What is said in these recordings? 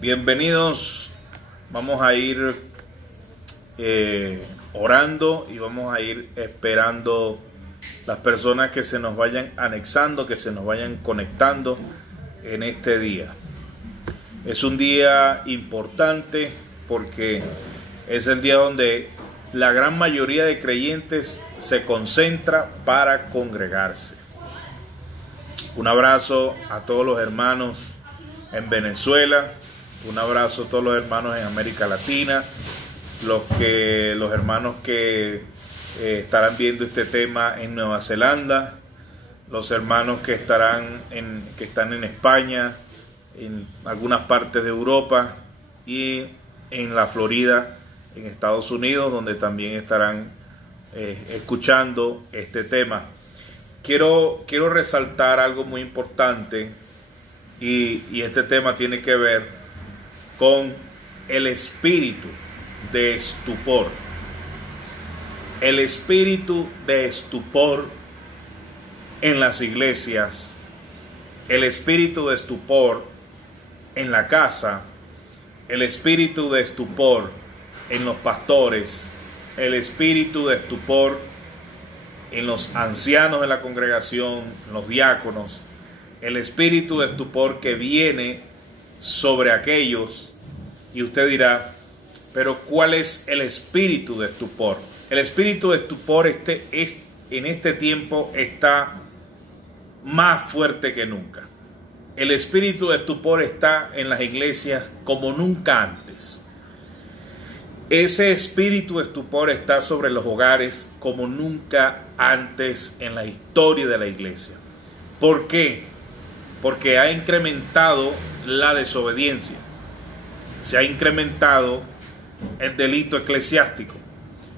Bienvenidos, vamos a ir orando y vamos a ir esperando las personas que se nos vayan anexando, que se nos vayan conectando en este día. Es un día importante porque es el día donde la gran mayoría de creyentes se concentra para congregarse. Un abrazo a todos los hermanos en Venezuela, un abrazo a todos los hermanos en América Latina, los hermanos que estarán viendo este tema en Nueva Zelanda, los hermanos que están en España, en algunas partes de Europa y en la Florida, en Estados Unidos, donde también estarán escuchando este tema. Quiero resaltar algo muy importante y este tema tiene que ver con el espíritu de estupor. El espíritu de estupor en las iglesias, el espíritu de estupor en la casa, el espíritu de estupor en los pastores, el espíritu de estupor en los ancianos de la congregación, en los diáconos, el espíritu de estupor que viene sobre aquellos. Y usted dirá, pero ¿cuál es el espíritu de estupor? El espíritu de estupor en este tiempo está más fuerte que nunca. El espíritu de estupor está en las iglesias como nunca antes. Ese espíritu de estupor está sobre los hogares como nunca antes en la historia de la iglesia. ¿Por qué? Porque ha incrementado la desobediencia. Se ha incrementado el delito eclesiástico,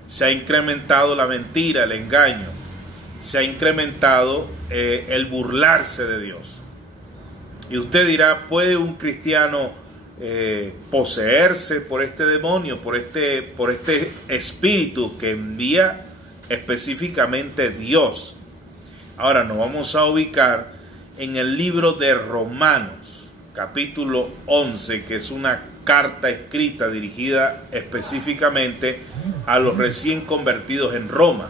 se ha incrementado la mentira, el engaño, se ha incrementado el burlarse de Dios. Y usted dirá, ¿puede un cristiano poseerse por este demonio, por este espíritu que envía específicamente Dios? Ahora nos vamos a ubicar en el libro de Romanos, capítulo 11, que es una carta escrita dirigida específicamente a los recién convertidos en Roma.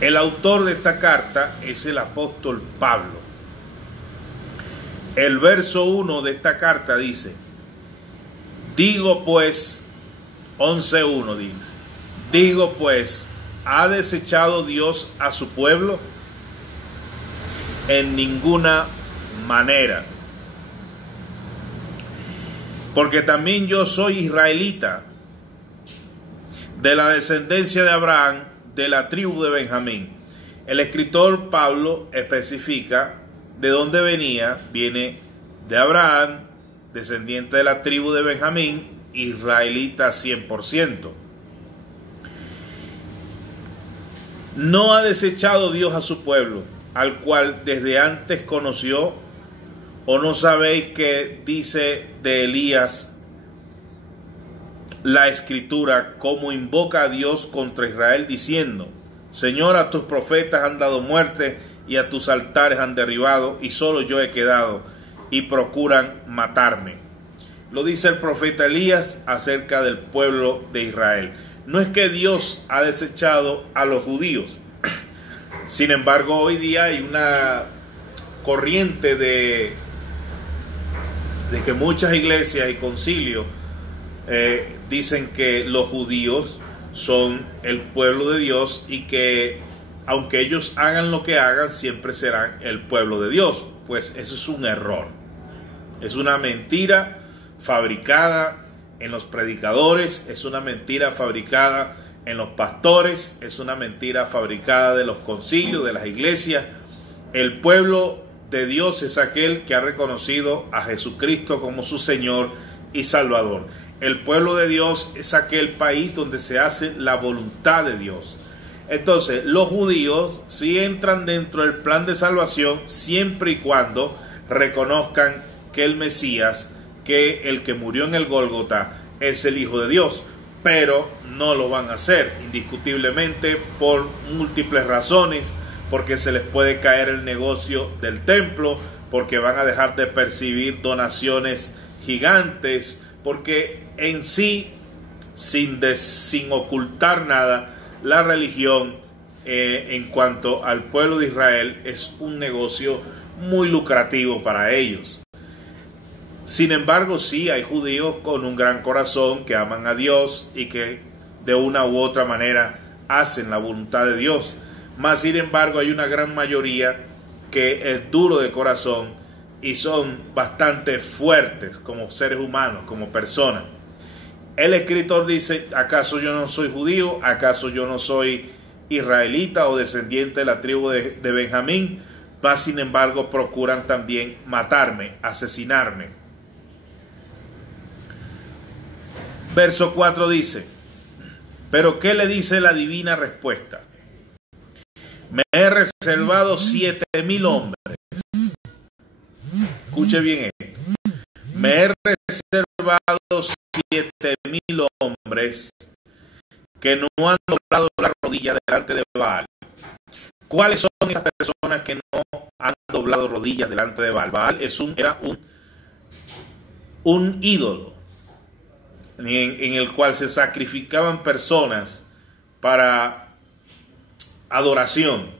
El autor de esta carta es el apóstol Pablo. El verso 1 de esta carta dice: digo pues, 11:1 dice, digo pues, ¿ha desechado Dios a su pueblo? En ninguna manera. Porque también yo soy israelita, de la descendencia de Abraham, de la tribu de Benjamín. El escritor Pablo especifica de dónde venía. Viene de Abraham, descendiente de la tribu de Benjamín, israelita 100%. No ha desechado Dios a su pueblo, al cual desde antes conoció. ¿O no sabéis que dice de Elías la escritura, cómo invoca a Dios contra Israel, diciendo: Señor, a tus profetas han dado muerte y a tus altares han derribado, y solo yo he quedado, y procuran matarme? Lo dice el profeta Elías acerca del pueblo de Israel. No es que Dios ha desechado a los judíos. Sin embargo, hoy día hay una corriente de que muchas iglesias y concilios dicen que los judíos son el pueblo de Dios y que aunque ellos hagan lo que hagan, siempre serán el pueblo de Dios. Pues eso es un error. Es una mentira fabricada en los predicadores, es una mentira fabricada en los pastores, es una mentira fabricada de los concilios, de las iglesias. El pueblo de Dios es aquel que ha reconocido a Jesucristo como su Señor y Salvador. El pueblo de Dios es aquel país donde se hace la voluntad de Dios. Entonces, los judíos sí entran dentro del plan de salvación siempre y cuando reconozcan que el Mesías, que el que murió en el Gólgota, es el Hijo de Dios. Pero no lo van a hacer, indiscutiblemente, por múltiples razones. Porque se les puede caer el negocio del templo, porque van a dejar de percibir donaciones gigantes, porque en sí, sin ocultar nada, la religión en cuanto al pueblo de Israel es un negocio muy lucrativo para ellos. Sin embargo, sí hay judíos con un gran corazón que aman a Dios y que de una u otra manera hacen la voluntad de Dios. Mas, sin embargo, hay una gran mayoría que es duro de corazón y son bastante fuertes como seres humanos, como personas. El escritor dice: ¿acaso yo no soy judío? ¿Acaso yo no soy israelita o descendiente de la tribu de Benjamín? Mas, sin embargo, procuran también matarme, asesinarme. Verso 4 dice: ¿pero qué le dice la divina respuesta? Me he reservado 7,000 hombres. Escuche bien esto. Me he reservado 7,000 hombres que no han doblado la rodilla delante de Baal. ¿Cuáles son esas personas que no han doblado rodillas delante de Baal? Baal era un ídolo en el cual se sacrificaban personas para adoración,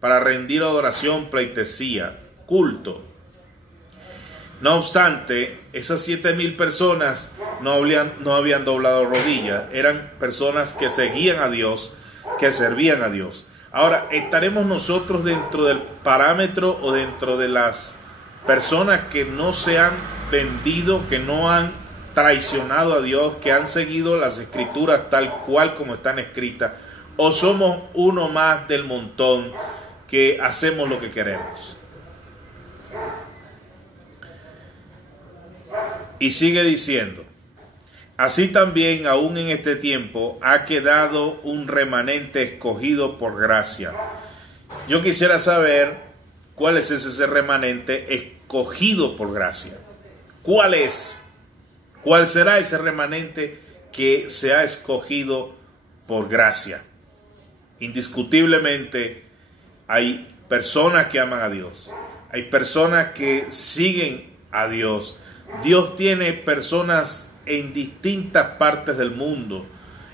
para rendir adoración, pleitesía, culto. No obstante, esas 7,000 personas no habían doblado rodillas, eran personas que seguían a Dios, que servían a Dios. Ahora, ¿estaremos nosotros dentro del parámetro o dentro de las personas que no se han vendido, que no han traicionado a Dios, que han seguido las escrituras tal cual como están escritas? ¿O somos uno más del montón que hacemos lo que queremos? Y sigue diciendo: así también aún en este tiempo ha quedado un remanente escogido por gracia. Yo quisiera saber cuál es ese remanente escogido por gracia. ¿Cuál es? ¿Cuál será ese remanente que se ha escogido por gracia? Indiscutiblemente hay personas que aman a Dios, hay personas que siguen a Dios. Dios tiene personas en distintas partes del mundo,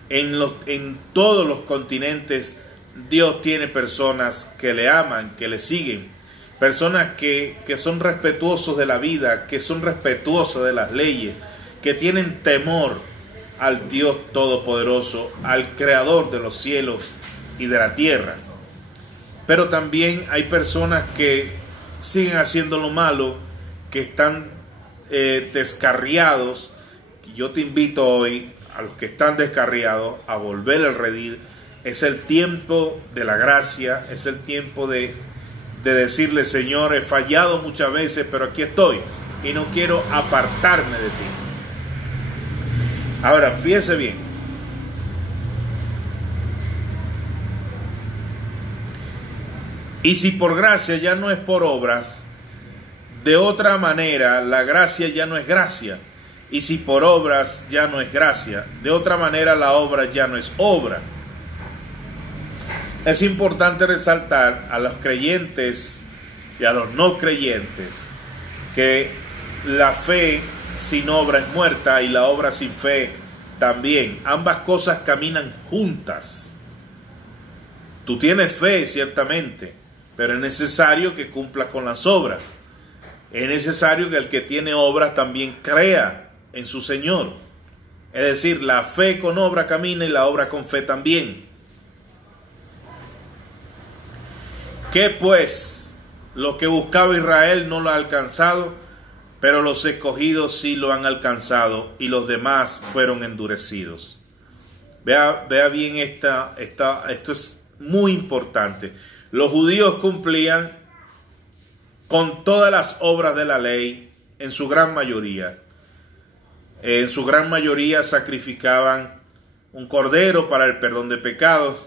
en todos los continentes. Dios tiene personas que le aman, que le siguen, personas que son respetuosos de la vida, que son respetuosos de las leyes, que tienen temor al Dios Todopoderoso, al Creador de los cielos y de la tierra. Pero también hay personas que siguen haciendo lo malo, que están descarriados. Yo te invito hoy a los que están descarriados a volver al redil. Es el tiempo de la gracia, es el tiempo de decirle: Señor, he fallado muchas veces, pero aquí estoy y no quiero apartarme de ti. Ahora, fíjese bien. Y si por gracia ya no es por obras, de otra manera la gracia ya no es gracia. Y si por obras ya no es gracia, de otra manera la obra ya no es obra. Es importante resaltar a los creyentes y a los no creyentes que la fe sin obra es muerta y la obra sin fe también. Ambas cosas caminan juntas. Tú tienes fe, ciertamente, pero es necesario que cumplas con las obras. Es necesario que el que tiene obras también crea en su Señor. Es decir, la fe con obra camina y la obra con fe también. ¿Qué pues? Lo que buscaba Israel no lo ha alcanzado, pero los escogidos sí lo han alcanzado y los demás fueron endurecidos. Vea bien esto es muy importante. Los judíos cumplían con todas las obras de la ley, en su gran mayoría. En su gran mayoría sacrificaban un cordero para el perdón de pecados,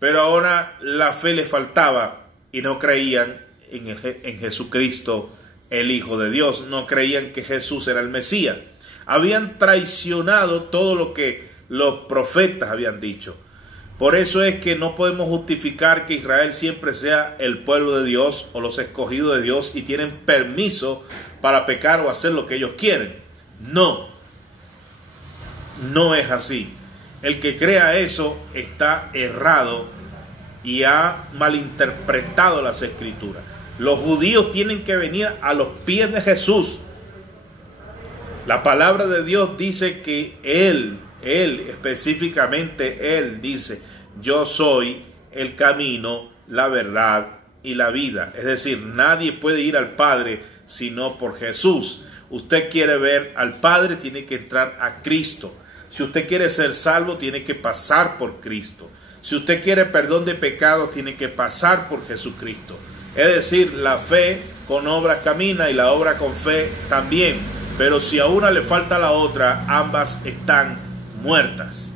pero ahora la fe les faltaba y no creían en Jesucristo, el Hijo de Dios. No creían que Jesús era el Mesías. Habían traicionado todo lo que los profetas habían dicho. Por eso es que no podemos justificar que Israel siempre sea el pueblo de Dios o los escogidos de Dios y tienen permiso para pecar o hacer lo que ellos quieren. No, no es así. El que crea eso está errado y ha malinterpretado las Escrituras. Los judíos tienen que venir a los pies de Jesús. La palabra de Dios dice que Él específicamente, Él dice: yo soy el camino, la verdad y la vida. Es decir, nadie puede ir al Padre sino por Jesús. Usted quiere ver al Padre, tiene que entrar a Cristo. Si usted quiere ser salvo, tiene que pasar por Cristo. Si usted quiere perdón de pecados, tiene que pasar por Jesucristo. Es decir, la fe con obras camina y la obra con fe también. Pero si a una le falta la otra, ambas están muertas.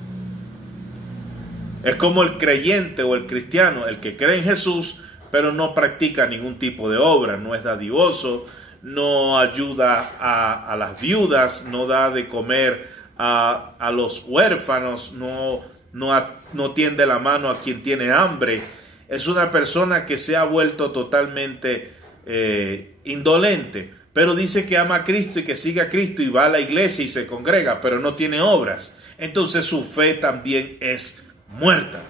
Es como el creyente o el cristiano, el que cree en Jesús, pero no practica ningún tipo de obra, no es dadivoso, no ayuda a las viudas, no da de comer a los huérfanos, no tiende la mano a quien tiene hambre. Es una persona que se ha vuelto totalmente indolente, pero dice que ama a Cristo y que sigue a Cristo y va a la iglesia y se congrega, pero no tiene obras. Entonces su fe también es muerta.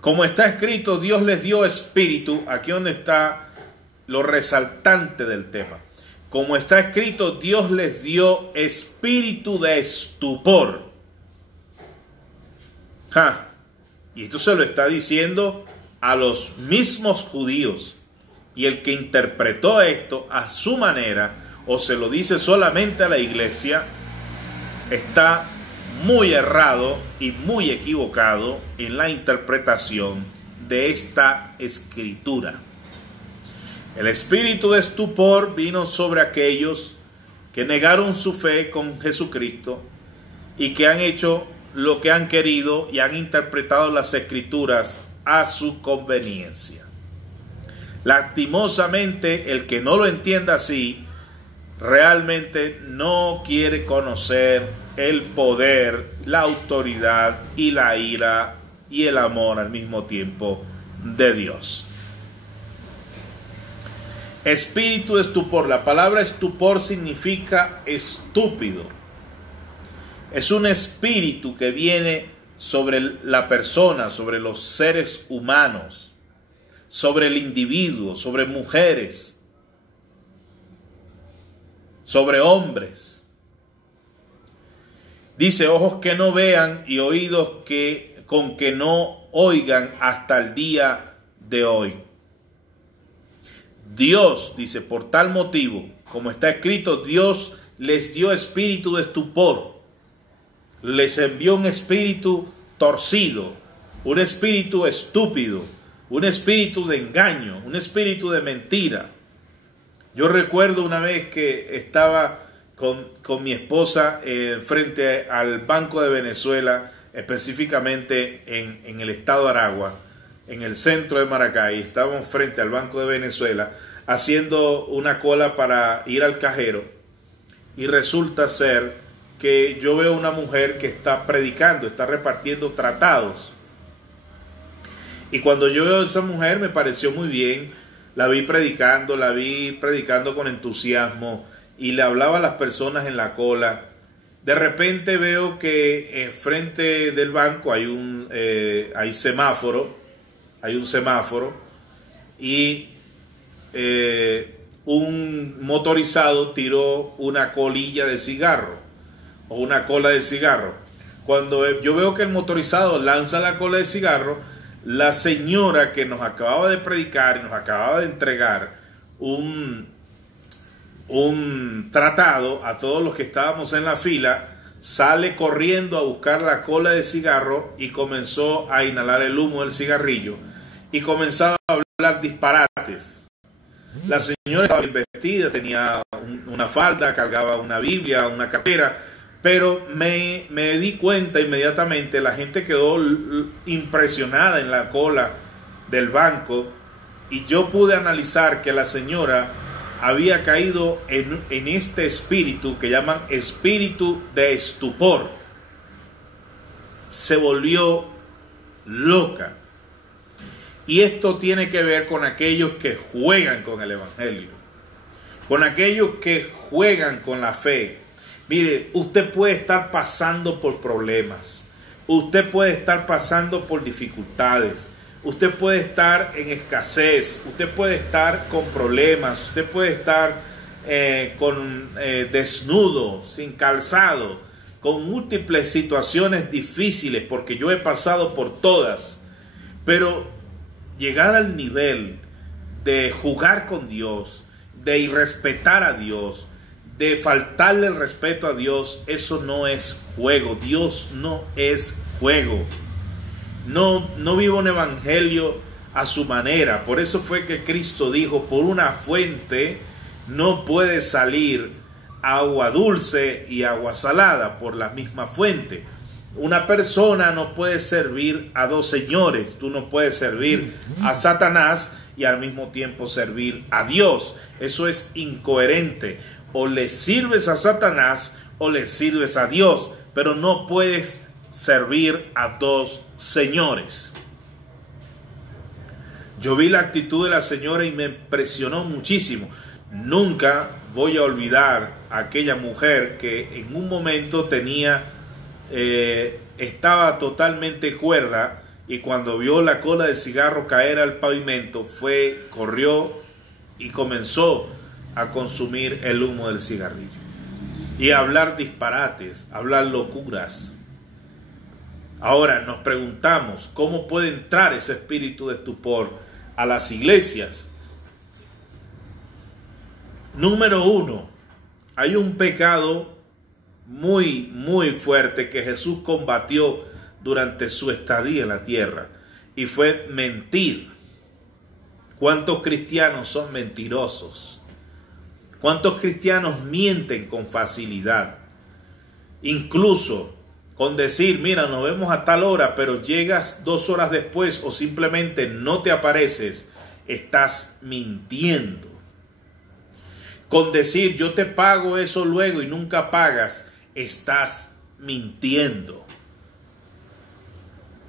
Como está escrito, Dios les dio espíritu. Aquí donde está lo resaltante del tema. Como está escrito, Dios les dio espíritu de estupor. Y esto se lo está diciendo a los mismos judíos. Y el que interpretó esto a su manera, o se lo dice solamente a la iglesia, está muy errado y muy equivocado en la interpretación de esta escritura. El espíritu de estupor vino sobre aquellos que negaron su fe con Jesucristo y que han hecho lo que han querido y han interpretado las escrituras a su conveniencia. Lastimosamente, el que no lo entienda así, realmente no quiere conocer el poder, la autoridad y la ira y el amor al mismo tiempo de Dios. Espíritu de estupor. La palabra estupor significa estúpido. Es un espíritu que viene sobre la persona, sobre los seres humanos, sobre el individuo, sobre mujeres, sobre hombres. Dice: ojos que no vean y oídos con que no oigan hasta el día de hoy. Dios, dice, por tal motivo, como está escrito, Dios les dio espíritu de estupor. Les envió un espíritu torcido, un espíritu estúpido, un espíritu de engaño, un espíritu de mentira. Yo recuerdo una vez que estaba con mi esposa frente al Banco de Venezuela, específicamente en el estado de Aragua, en el centro de Maracay. Estábamos frente al Banco de Venezuela haciendo una cola para ir al cajero, y resulta ser que yo veo una mujer que está predicando, está repartiendo tratados. Y cuando yo veo a esa mujer me pareció muy bien, la vi predicando con entusiasmo y le hablaba a las personas en la cola. De repente veo que frente del banco hay un semáforo y un motorizado tiró una colilla de cigarro o una cola de cigarro. Cuando yo veo que el motorizado lanza la cola de cigarro, la señora que nos acababa de predicar y nos acababa de entregar un tratado a todos los que estábamos en la fila, sale corriendo a buscar la cola de cigarro y comenzó a inhalar el humo del cigarrillo y comenzaba a hablar disparates. La señora estaba bien vestida, tenía una falda, cargaba una Biblia, una cartera, pero me di cuenta inmediatamente, la gente quedó impresionada en la cola del banco, y yo pude analizar que la señora había caído en este espíritu que llaman espíritu de estupor. Se volvió loca. Y esto tiene que ver con aquellos que juegan con el evangelio, con aquellos que juegan con la fe. Mire, usted puede estar pasando por problemas, usted puede estar pasando por dificultades, usted puede estar en escasez, usted puede estar con problemas, usted puede estar desnudo, sin calzado, con múltiples situaciones difíciles, porque yo he pasado por todas. Pero llegar al nivel de jugar con Dios, de irrespetar a Dios, de faltarle el respeto a Dios, eso no es juego. Dios no es juego. No viva un evangelio a su manera. Por eso fue que Cristo dijo, por una fuente no puede salir agua dulce y agua salada, por la misma fuente. Una persona no puede servir a dos señores. Tú no puedes servir a Satanás y al mismo tiempo servir a Dios. Eso es incoherente. O le sirves a Satanás o le sirves a Dios, pero no puedes servir a dos señores. Yo vi la actitud de la señora y me impresionó muchísimo. Nunca voy a olvidar a aquella mujer que en un momento estaba totalmente cuerda, y cuando vio la cola de cigarro caer al pavimento, corrió y comenzó a consumir el humo del cigarrillo y a hablar disparates, a hablar locuras. Ahora nos preguntamos, ¿cómo puede entrar ese espíritu de estupor a las iglesias? Número 1, hay un pecado muy, muy fuerte que Jesús combatió durante su estadía en la tierra, y fue mentir. ¿Cuántos cristianos son mentirosos? ¿Cuántos cristianos mienten con facilidad? Incluso con decir, mira, nos vemos a tal hora, pero llegas 2 horas después o simplemente no te apareces, estás mintiendo. Con decir, yo te pago eso luego y nunca pagas, estás mintiendo.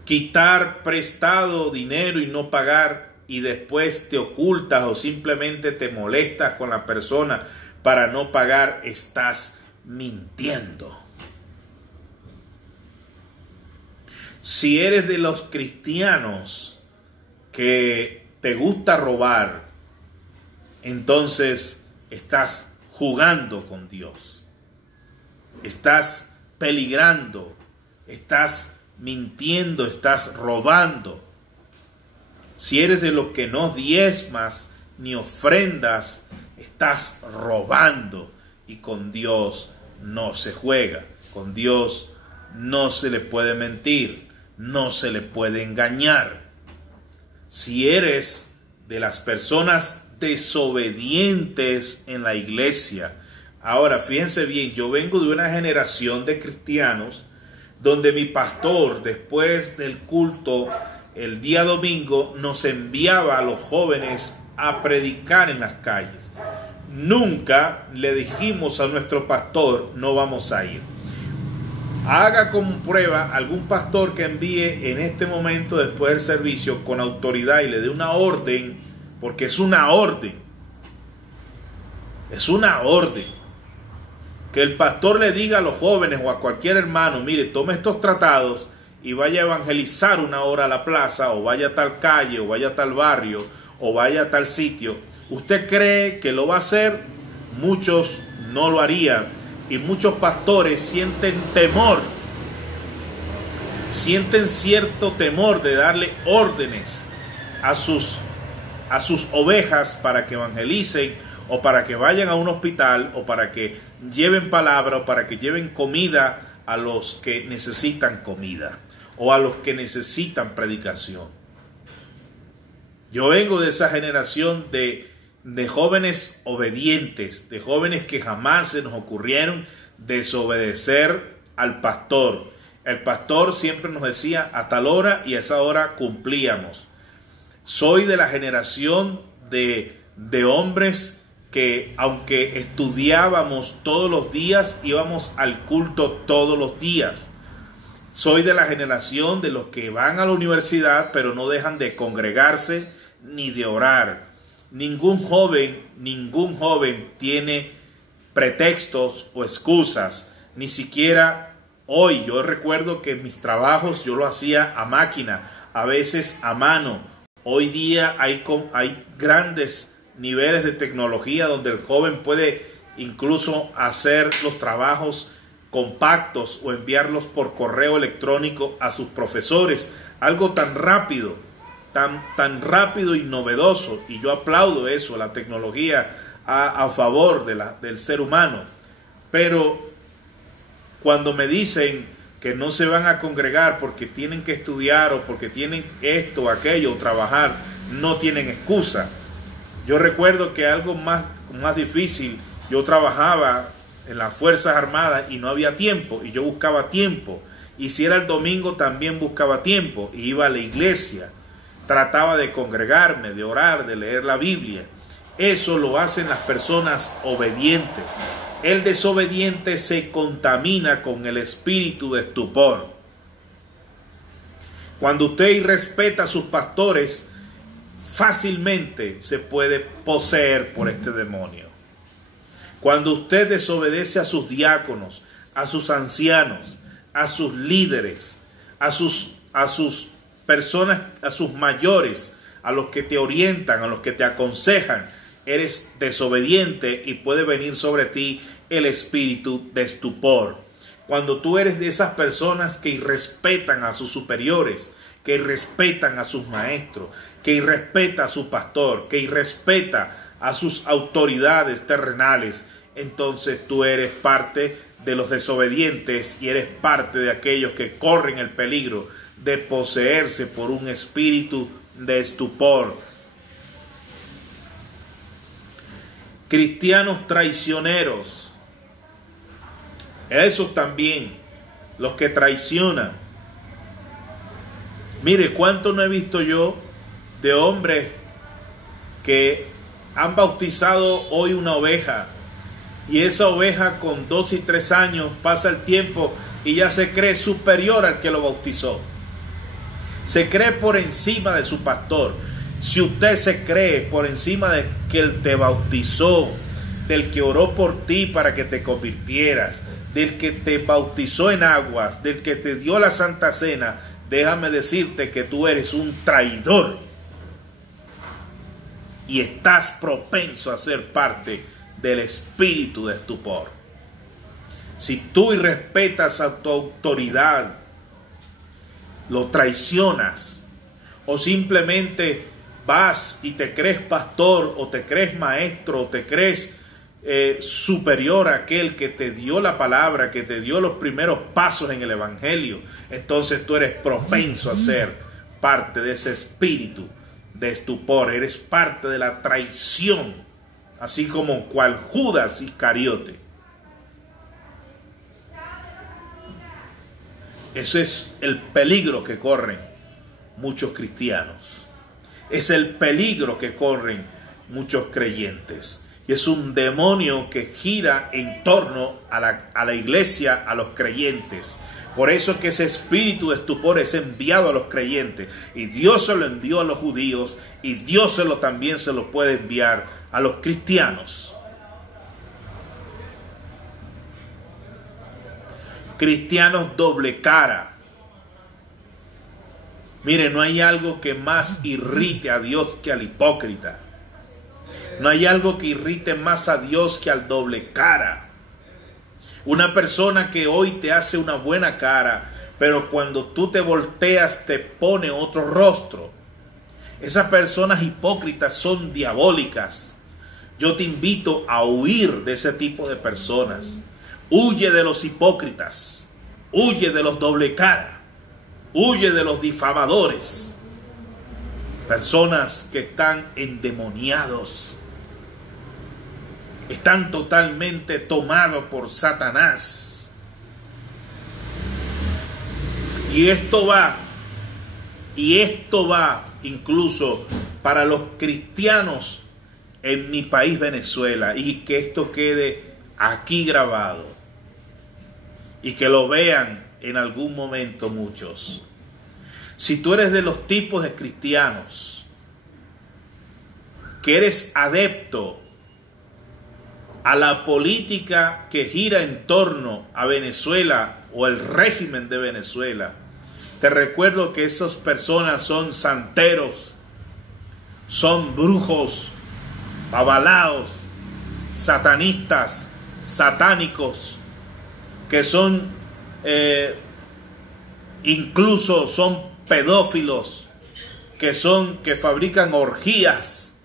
Quitar prestado dinero y no pagar, y después te ocultas o simplemente te molestas con la persona para no pagar, estás mintiendo. Si eres de los cristianos que te gusta robar, entonces estás jugando con Dios. Estás peligrando, estás mintiendo, estás robando. Si eres de los que no diezmas ni ofrendas, estás robando, y con Dios no se juega. Con Dios no se le puede mentir, no se le puede engañar. Si eres de las personas desobedientes en la iglesia, ahora fíjense bien, yo vengo de una generación de cristianos donde mi pastor, después del culto el día domingo, nos enviaba a los jóvenes a predicar en las calles. Nunca le dijimos a nuestro pastor, no vamos a ir. Haga como prueba algún pastor que envíe en este momento, después del servicio, con autoridad, y le dé una orden, porque es una orden. Es una orden. Que el pastor le diga a los jóvenes o a cualquier hermano, mire, tome estos tratados y vaya a evangelizar 1 hora a la plaza, o vaya a tal calle, o vaya a tal barrio, o vaya a tal sitio. ¿Usted cree que lo va a hacer? Muchos no lo harían, y muchos pastores sienten temor, sienten cierto temor de darle órdenes a sus ovejas para que evangelicen, o para que vayan a un hospital, o para que lleven palabra, o para que lleven comida a los que necesitan comida, o a los que necesitan predicación. Yo vengo de esa generación de jóvenes obedientes, de jóvenes que jamás se nos ocurrieron desobedecer al pastor. El pastor siempre nos decía a tal hora, y a esa hora cumplíamos. Soy de la generación de hombres que, aunque estudiábamos todos los días, íbamos al culto todos los días. Soy de la generación de los que van a la universidad, pero no dejan de congregarse ni de orar. Ningún joven tiene pretextos o excusas. Ni siquiera hoy. Yo recuerdo que en mis trabajos yo lo hacía a máquina, a veces a mano. Hoy día hay grandes niveles de tecnología donde el joven puede incluso hacer los trabajos compactos o enviarlos por correo electrónico a sus profesores. Algo tan rápido, tan rápido y novedoso. Y yo aplaudo eso, la tecnología a favor del ser humano. Pero cuando me dicen que no se van a congregar porque tienen que estudiar o porque tienen esto o aquello o trabajar, no tienen excusa. Yo recuerdo que algo más difícil, yo trabajaba en las Fuerzas Armadas y no había tiempo, y yo buscaba tiempo. Y si era el domingo también buscaba tiempo, y iba a la iglesia, trataba de congregarme, de orar, de leer la Biblia. Eso lo hacen las personas obedientes. El desobediente se contamina con el espíritu de estupor. Cuando usted irrespeta a sus pastores, fácilmente se puede poseer por este demonio. Cuando usted desobedece a sus diáconos, a sus ancianos, a sus líderes, a sus personas, a sus mayores, a los que te orientan, a los que te aconsejan, eres desobediente y puede venir sobre ti el espíritu de estupor. Cuando tú eres de esas personas que irrespetan a sus superiores, que irrespetan a sus maestros, que irrespeta a su pastor, que irrespeta a sus autoridades terrenales, entonces tú eres parte de los desobedientes y eres parte de aquellos que corren el peligro de poseerse por un espíritu de estupor. Cristianos traicioneros, esos también, los que traicionan. Mire, cuánto no he visto yo de hombres que han bautizado hoy una oveja, y esa oveja con 2 y 3 años pasa el tiempo y ya se cree superior al que lo bautizó. Se cree por encima de su pastor. Si usted se cree por encima de que él te bautizó, del que oró por ti para que te convirtieras, del que te bautizó en aguas, del que te dio la Santa Cena, déjame decirte que tú eres un traidor y estás propenso a ser parte del espíritu de estupor. Si tú irrespetas a tu autoridad, lo traicionas, o simplemente vas y te crees pastor, o te crees maestro, o te crees superior a aquel que te dio la palabra, que te dio los primeros pasos en el evangelio, entonces tú eres propenso a ser parte de ese espíritu de estupor. Eres parte de la traición, así como cual Judas Iscariote. Ese es el peligro que corren muchos cristianos. Es el peligro que corren muchos creyentes. Y es un demonio que gira en torno a la iglesia, a los creyentes. Por eso es que ese espíritu de estupor es enviado a los creyentes. Y Dios se lo envió a los judíos, y Dios también se lo puede enviar a los cristianos. Cristianos doble cara. Mire, no hay algo que más irrite a Dios que al hipócrita. No hay algo que irrite más a Dios que al doble cara. Una persona que hoy te hace una buena cara, pero cuando tú te volteas te pone otro rostro. Esas personas hipócritas son diabólicas. Yo te invito a huir de ese tipo de personas. Huye de los hipócritas. Huye de los doble cara. Huye de los difamadores. Personas que están endemoniados. Están totalmente tomados por Satanás. Y esto va incluso para los cristianos en mi país Venezuela, y que esto quede aquí grabado y que lo vean en algún momento muchos. Si tú eres de los tipos de cristianos que eres adepto a la política que gira en torno a Venezuela o el régimen de Venezuela, te recuerdo que esas personas son santeros, son brujos, babalaos, satanistas, satánicos, que son incluso son pedófilos, que fabrican orgías,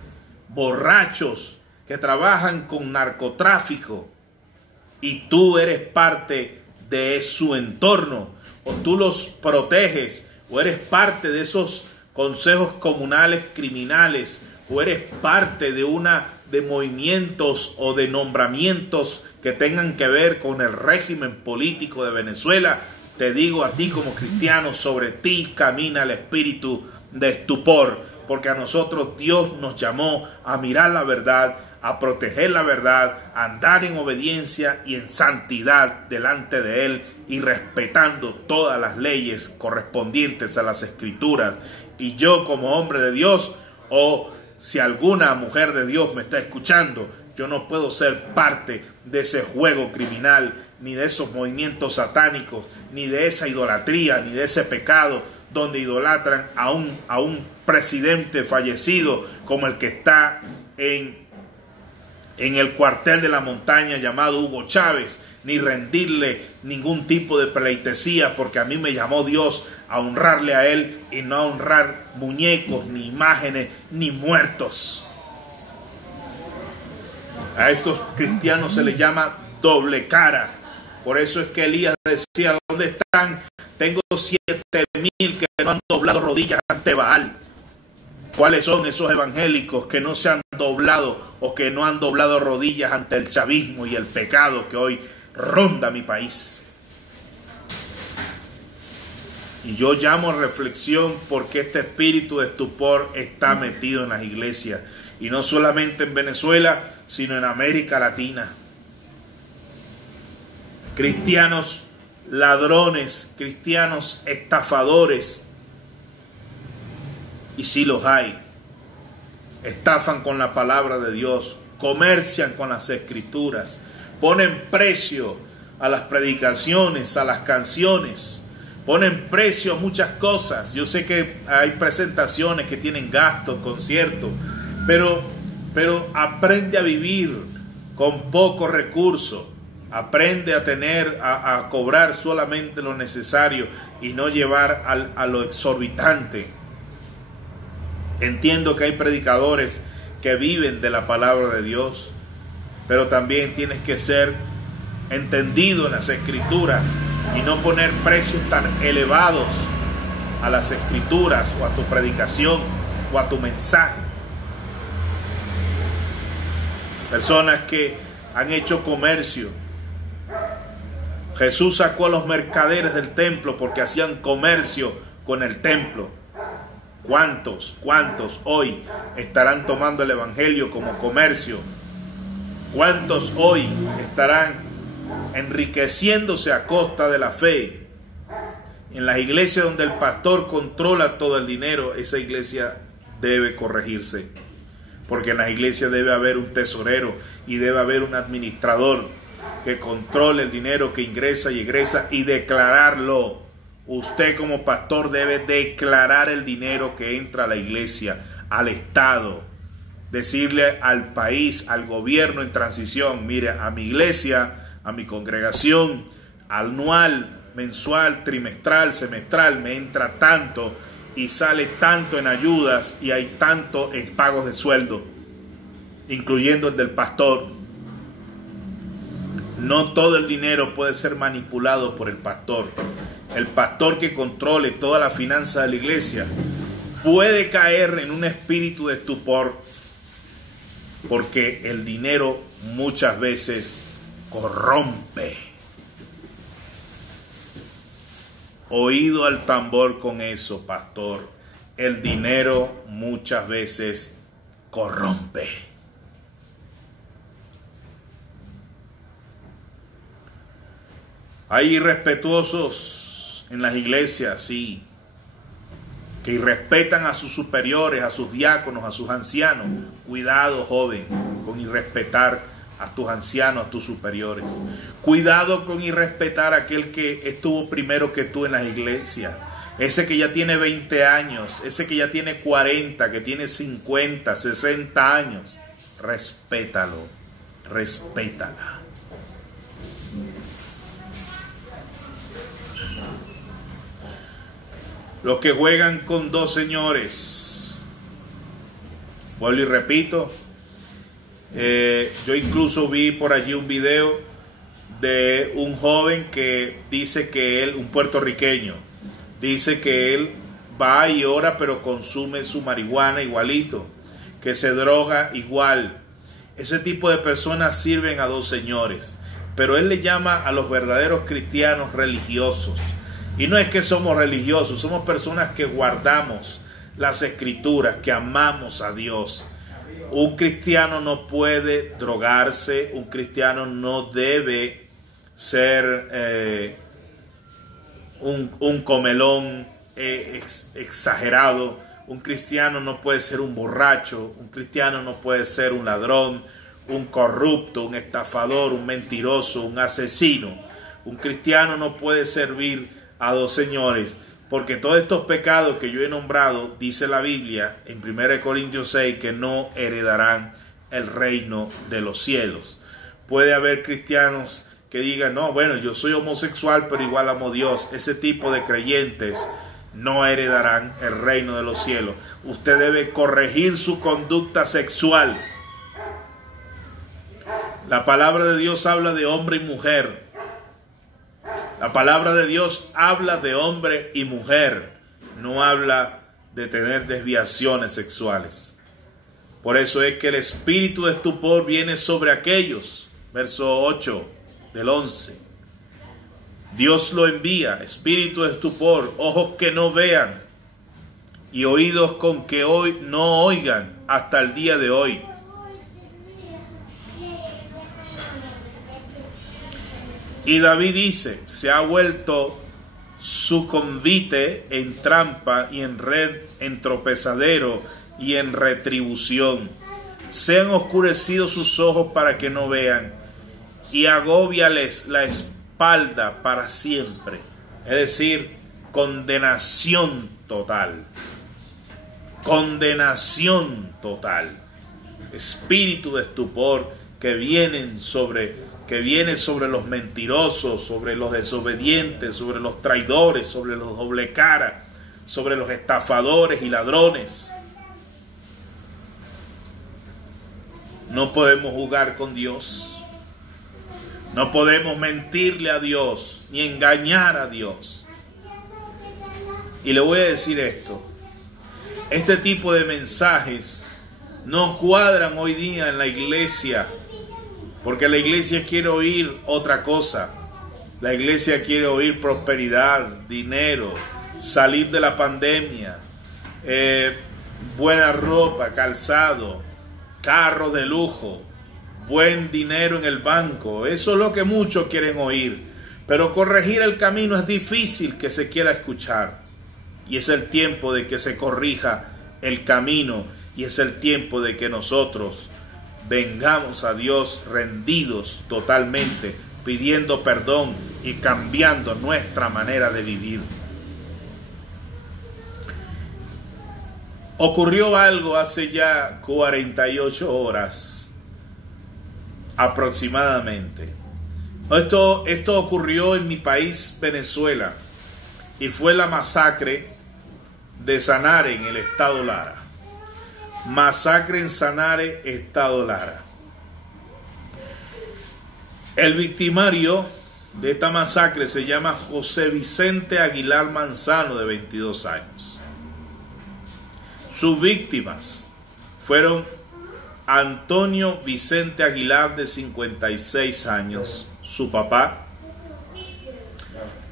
borrachos, que trabajan con narcotráfico, y tú eres parte de su entorno, o tú los proteges, o eres parte de esos consejos comunales criminales, o eres parte de movimientos o de nombramientos que tengan que ver con el régimen político de Venezuela, te digo a ti como cristiano, sobre ti camina el espíritu de estupor, porque a nosotros Dios nos llamó a mirar la verdad, a proteger la verdad, a andar en obediencia y en santidad delante de Él y respetando todas las leyes correspondientes a las Escrituras. Y yo como hombre de Dios, o si alguna mujer de Dios me está escuchando, yo no puedo ser parte de ese juego criminal, ni de esos movimientos satánicos, ni de esa idolatría, ni de ese pecado donde idolatran a un presidente fallecido como el que está en el cuartel de la montaña llamado Hugo Chávez, ni rendirle ningún tipo de pleitesía, porque a mí me llamó Dios a honrarle a Él y no a honrar muñecos, ni imágenes, ni muertos. A estos cristianos se les llama doble cara. Por eso es que Elías decía, ¿dónde están? Tengo 7,000 que no han doblado rodillas ante Baal. ¿Cuáles son esos evangélicos que no se han doblado o que no han doblado rodillas ante el chavismo y el pecado que hoy ronda mi país? Y yo llamo a reflexión porque este espíritu de estupor está metido en las iglesias. Y no solamente en Venezuela, sino en América Latina. Cristianos ladrones, cristianos estafadores. Y sí los hay. Estafan con la palabra de Dios, comercian con las Escrituras, ponen precio a las predicaciones, a las canciones, ponen precio a muchas cosas. Yo sé que hay presentaciones que tienen gastos, conciertos, pero aprende a vivir con pocos recursos. Aprende a cobrar solamente lo necesario y no llevar a lo exorbitante. Entiendo que hay predicadores que viven de la palabra de Dios, pero también tienes que ser entendido en las Escrituras y no poner precios tan elevados a las Escrituras o a tu predicación o a tu mensaje. Personas que han hecho comercio. Jesús sacó a los mercaderes del templo porque hacían comercio con el templo. ¿Cuántos hoy estarán tomando el evangelio como comercio? ¿Cuántos hoy estarán enriqueciéndose a costa de la fe? En las iglesias donde el pastor controla todo el dinero, esa iglesia debe corregirse. Porque en las iglesias debe haber un tesorero y debe haber un administrador que controle el dinero que ingresa y egresa y declararlo. Usted como pastor debe declarar el dinero que entra a la iglesia, al Estado. Decirle al país, al gobierno en transición, mire, a mi iglesia, a mi congregación, anual, mensual, trimestral, semestral, me entra tanto y sale tanto en ayudas y hay tanto en pagos de sueldo, incluyendo el del pastor. No todo el dinero puede ser manipulado por el pastor. El pastor que controle toda la finanza de la iglesia puede caer en un espíritu de estupor porque el dinero muchas veces corrompe. Oído al tambor con eso, pastor. El dinero muchas veces corrompe. Hay irrespetuosos en las iglesias, sí, que irrespetan a sus superiores, a sus diáconos, a sus ancianos. Cuidado, joven, con irrespetar a tus ancianos, a tus superiores. Cuidado con irrespetar a aquel que estuvo primero que tú en las iglesias. Ese que ya tiene 20 años, ese que ya tiene 40, que tiene 50, 60 años. Respétalo, respétala. Los que juegan con dos señores. Vuelvo y repito. Yo incluso vi por allí un video de un joven que dice que él, un puertorriqueño, dice que él va y ora pero consume su marihuana igualito, que se droga igual. Ese tipo de personas sirven a dos señores, pero él le llama a los verdaderos cristianos religiosos. Y no es que somos religiosos, somos personas que guardamos las escrituras, que amamos a Dios. Un cristiano no puede drogarse, un cristiano no debe ser un comelón exagerado. Un cristiano no puede ser un borracho, un cristiano no puede ser un ladrón, un corrupto, un estafador, un mentiroso, un asesino. Un cristiano no puede servir a dos señores, porque todos estos pecados que yo he nombrado, dice la Biblia en 1 Corintios 6, que no heredarán el reino de los cielos. Puede haber cristianos que digan, no, bueno, yo soy homosexual, pero igual amo a Dios. Ese tipo de creyentes no heredarán el reino de los cielos. Usted debe corregir su conducta sexual. La palabra de Dios habla de hombre y mujer. La palabra de Dios habla de hombre y mujer, no habla de tener desviaciones sexuales. Por eso es que el espíritu de estupor viene sobre aquellos, verso 8 del 11. Dios lo envía, espíritu de estupor, ojos que no vean y oídos con que hoy no oigan hasta el día de hoy. Y David dice, se ha vuelto su convite en trampa y en red, en tropezadero y en retribución. Se han oscurecido sus ojos para que no vean y agóbiales la espalda para siempre. Es decir, condenación total. Condenación total. Espíritu de estupor que viene sobre los mentirosos, sobre los desobedientes, sobre los traidores, sobre los doble cara, sobre los estafadores y ladrones. No podemos jugar con Dios. No podemos mentirle a Dios ni engañar a Dios. Y le voy a decir esto. Este tipo de mensajes no cuadran hoy día en la iglesia, porque la iglesia quiere oír otra cosa. La iglesia quiere oír prosperidad, dinero, salir de la pandemia, buena ropa, calzado, carros de lujo, buen dinero en el banco. Eso es lo que muchos quieren oír. Pero corregir el camino es difícil que se quiera escuchar. Y es el tiempo de que se corrija el camino. Y es el tiempo de que nosotros vengamos a Dios rendidos totalmente, pidiendo perdón y cambiando nuestra manera de vivir. Ocurrió algo hace ya 48 horas aproximadamente. Esto ocurrió en mi país, Venezuela, y fue la masacre de Sanare, en el estado Lara. Masacre en Sanare, estado Lara. El victimario de esta masacre se llama José Vicente Aguilar Manzano, de 22 años. Sus víctimas fueron Antonio Vicente Aguilar, de 56 años, su papá;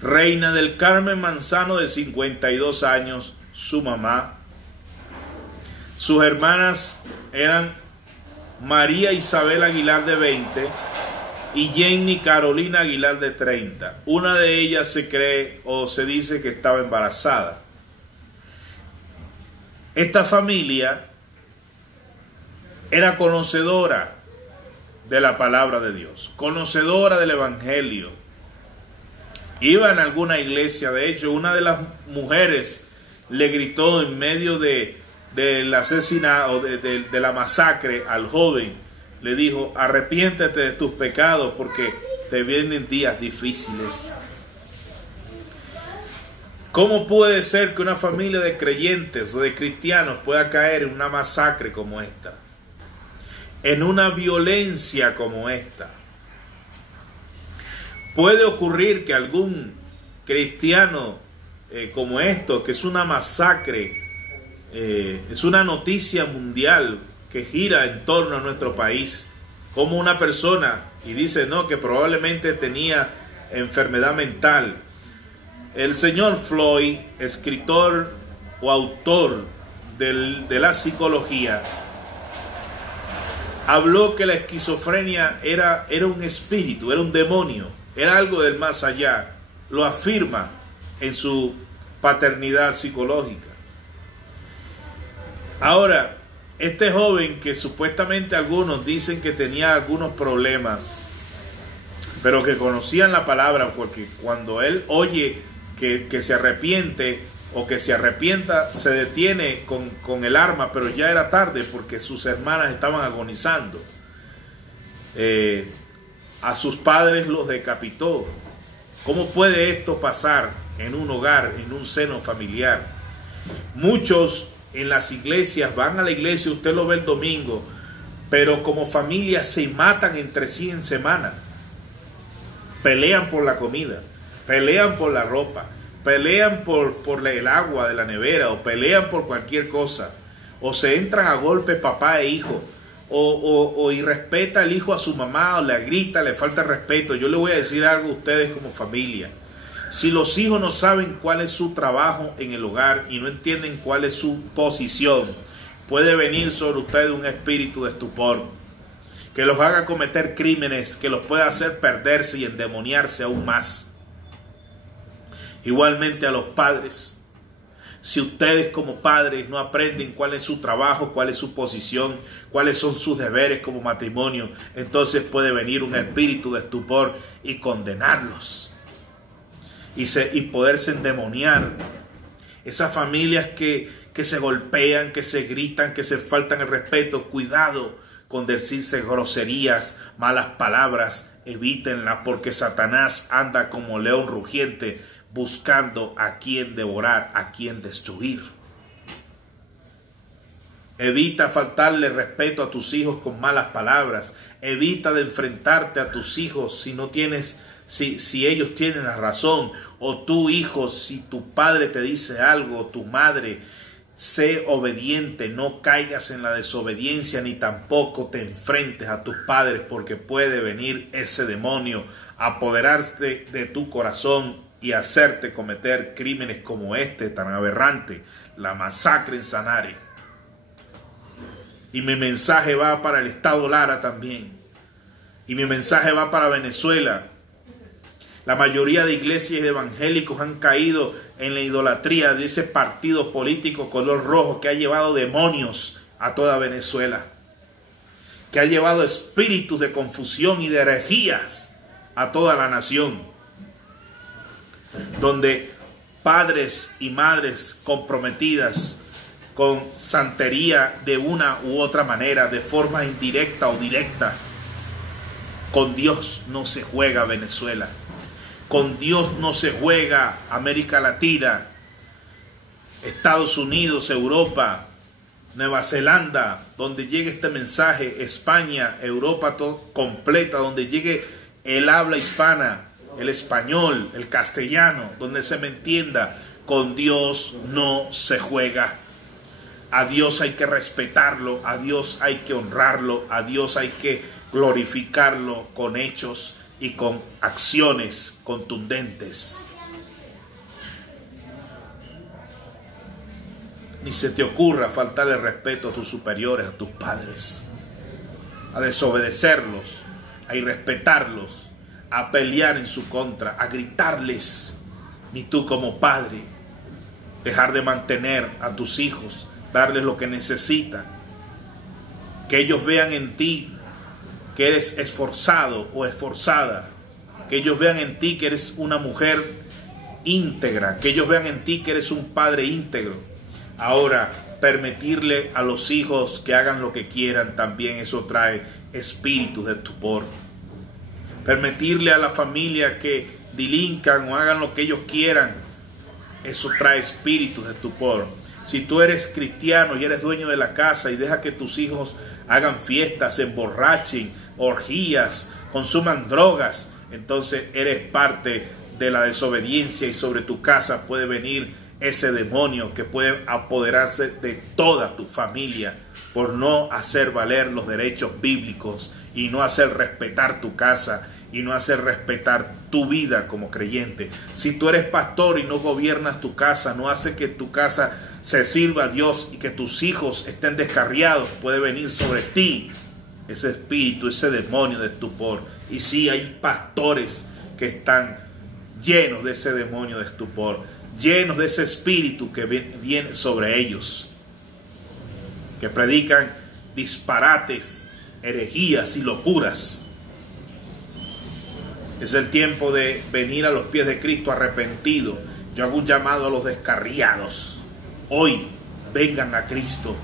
Reina del Carmen Manzano, de 52 años, su mamá. Sus hermanas eran María Isabel Aguilar, de 20, y Jenny Carolina Aguilar, de 30. Una de ellas se cree o se dice que estaba embarazada. Esta familia era conocedora de la palabra de Dios, conocedora del evangelio. Iba en alguna iglesia. De hecho, una de las mujeres le gritó en medio del asesinato, de la masacre al joven, le dijo: arrepiéntete de tus pecados porque te vienen días difíciles. ¿Cómo puede ser que una familia de creyentes o de cristianos pueda caer en una masacre como esta? En una violencia como esta. Puede ocurrir que algún cristiano como esto, que es una masacre, es una noticia mundial que gira en torno a nuestro país, como una persona, y dice no, que probablemente tenía enfermedad mental. El señor Floyd, escritor o autor de la psicología, habló que la esquizofrenia era un espíritu, era un demonio, era algo del más allá. Lo afirma en su paternidad psicológica. Ahora, este joven, que supuestamente algunos dicen que tenía algunos problemas, pero que conocían la palabra, porque cuando él oye que se arrepiente o que se arrepienta, se detiene con el arma, pero ya era tarde porque sus hermanas estaban agonizando. A sus padres los decapitó. ¿Cómo puede esto pasar en un hogar, en un seno familiar? Muchos en las iglesias van a la iglesia, usted lo ve el domingo, pero como familia se matan entre sí en semana. Pelean por la comida, pelean por la ropa, pelean por el agua de la nevera, o pelean por cualquier cosa, o se entran a golpe papá e hijo, o irrespeta el hijo a su mamá, o le grita, le falta respeto. Yo le voy a decir algo a ustedes como familia: si los hijos no saben cuál es su trabajo en el hogar y no entienden cuál es su posición, puede venir sobre ustedes un espíritu de estupor que los haga cometer crímenes, que los pueda hacer perderse y endemoniarse aún más. Igualmente a los padres. Si ustedes como padres no aprenden cuál es su trabajo, cuál es su posición, cuáles son sus deberes como matrimonio, entonces puede venir un espíritu de estupor y condenarlos. Y poderse endemoniar. Esas familias que se golpean, que se gritan, que se faltan el respeto, cuidado con decirse groserías, malas palabras, evítenlas, porque Satanás anda como león rugiente buscando a quien devorar, a quien destruir. Evita faltarle respeto a tus hijos con malas palabras. Evita de enfrentarte a tus hijos si ellos tienen la razón, o tu hijo, si tu padre te dice algo, tu madre. Sé obediente, no caigas en la desobediencia, ni tampoco te enfrentes a tus padres, porque puede venir ese demonio a apoderarse de tu corazón y hacerte cometer crímenes como este tan aberrante, la masacre en Sanare. Y mi mensaje va para el estado Lara también. Y mi mensaje va para Venezuela. La mayoría de iglesias evangélicos han caído en la idolatría de ese partido político color rojo que ha llevado demonios a toda Venezuela, que ha llevado espíritus de confusión y de herejías a toda la nación, donde padres y madres comprometidas con santería de una u otra manera, de forma indirecta o directa. Con Dios no se juega Venezuela. Con Dios no se juega América Latina, Estados Unidos, Europa, Nueva Zelanda, donde llegue este mensaje, España, Europa completa, donde llegue el habla hispana, el español, el castellano, donde se me entienda. Con Dios no se juega. A Dios hay que respetarlo, a Dios hay que honrarlo, a Dios hay que glorificarlo con hechos y con acciones contundentes. Ni se te ocurra faltarle respeto a tus superiores, a tus padres, a desobedecerlos, a irrespetarlos, a pelear en su contra, a gritarles, ni tú como padre, dejar de mantener a tus hijos, darles lo que necesitan, que ellos vean en ti que eres esforzado o esforzada, que ellos vean en ti que eres una mujer íntegra, que ellos vean en ti que eres un padre íntegro. Ahora, permitirle a los hijos que hagan lo que quieran, también eso trae espíritus de estupor. Permitirle a la familia que delincan o hagan lo que ellos quieran, eso trae espíritus de estupor. Si tú eres cristiano y eres dueño de la casa y deja que tus hijos hagan fiestas, se emborrachen, orgías, consuman drogas, entonces eres parte de la desobediencia y sobre tu casa puede venir ese demonio que puede apoderarse de toda tu familia por no hacer valer los derechos bíblicos y no hacer respetar tu casa y no hacer respetar tu vida como creyente. Si tú eres pastor y no gobiernas tu casa, no hace que tu casa se sirva a Dios y que tus hijos estén descarriados, puede venir sobre ti ese espíritu, ese demonio de estupor. Y sí, hay pastores que están llenos de ese demonio de estupor, llenos de ese espíritu que viene sobre ellos, que predican disparates, herejías y locuras. Es el tiempo de venir a los pies de Cristo arrepentido. Yo hago un llamado a los descarriados. Hoy vengan a Cristo.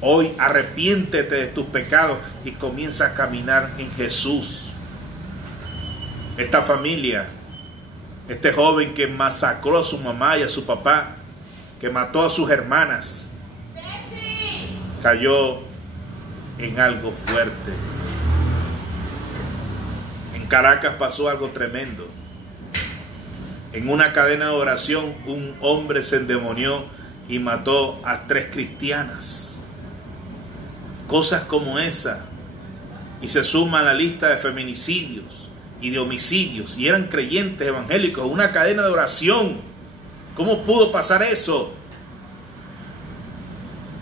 Hoy arrepiéntete de tus pecados y comienza a caminar en Jesús. Esta familia, este joven que masacró a su mamá y a su papá, que mató a sus hermanas, cayó en algo fuerte. En Caracas pasó algo tremendo. En una cadena de oración, un hombre se endemonió y mató a 3 cristianas. Cosas como esa. Y se suma a la lista de feminicidios y de homicidios. Y eran creyentes evangélicos. Una cadena de oración. ¿Cómo pudo pasar eso?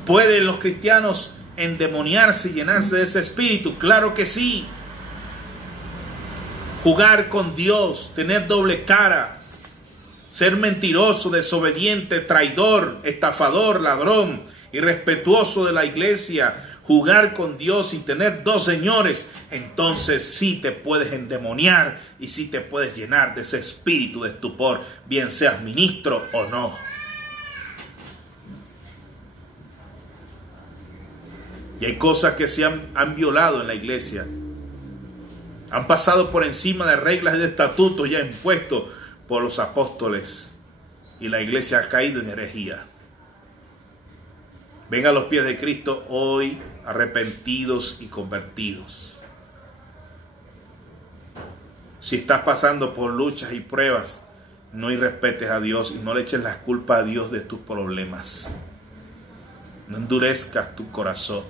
¿Pueden los cristianos endemoniarse y llenarse de ese espíritu? Claro que sí. Jugar con Dios, tener doble cara, ser mentiroso, desobediente, traidor, estafador, ladrón, irrespetuoso de la iglesia, jugar con Dios y tener 2 señores, entonces sí te puedes endemoniar y sí te puedes llenar de ese espíritu de estupor, bien seas ministro o no. Y hay cosas que se han violado en la iglesia. Han pasado por encima de reglas y de estatutos ya impuestos por los apóstoles. Y la iglesia ha caído en herejía. Ven a los pies de Cristo hoy arrepentidos y convertidos. Si estás pasando por luchas y pruebas, no irrespetes a Dios y no le eches la culpa a Dios de tus problemas. No endurezcas tu corazón.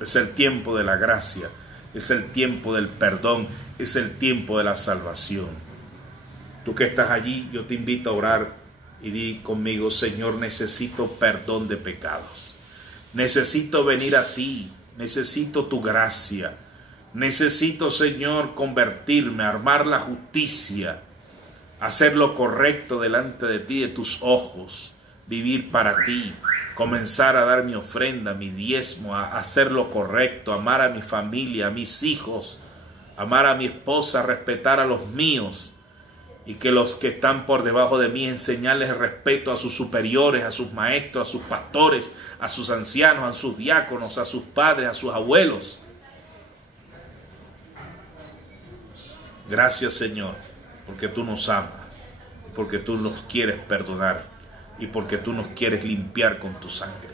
Es el tiempo de la gracia. Es el tiempo del perdón, es el tiempo de la salvación. Tú que estás allí, yo te invito a orar y di conmigo: Señor, necesito perdón de pecados. Necesito venir a ti, necesito tu gracia. Necesito, Señor, convertirme, armar la justicia, hacer lo correcto delante de ti, de tus ojos, vivir para ti. Comenzar a dar mi ofrenda, mi diezmo, a hacer lo correcto, amar a mi familia, a mis hijos, amar a mi esposa, respetar a los míos, y que los que están por debajo de mí, enseñarles el respeto a sus superiores, a sus maestros, a sus pastores, a sus ancianos, a sus diáconos, a sus padres, a sus abuelos. Gracias, Señor, porque tú nos amas, porque tú nos quieres perdonar y porque tú nos quieres limpiar con tu sangre.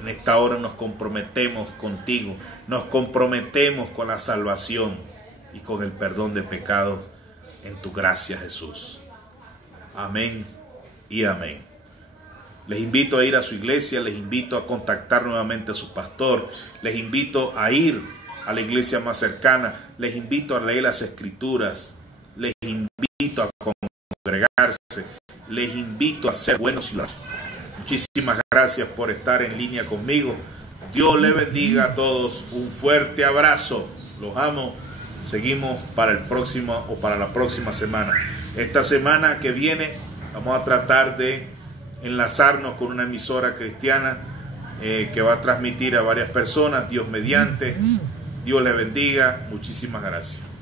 En esta hora nos comprometemos contigo, nos comprometemos con la salvación y con el perdón de pecados en tu gracia, Jesús. Amén y amén. Les invito a ir a su iglesia, les invito a contactar nuevamente a su pastor, les invito a ir a la iglesia más cercana, les invito a leer las escrituras, les invito a congregarse, les invito a ser buenos ciudadanos. Muchísimas gracias por estar en línea conmigo. Dios le bendiga a todos. Un fuerte abrazo. los amo. Seguimos para el próximo o para la próxima semana. Esta semana que viene vamos a tratar de enlazarnos con una emisora cristiana que va a transmitir a varias personas, Dios mediante. Dios les bendiga. Muchísimas gracias.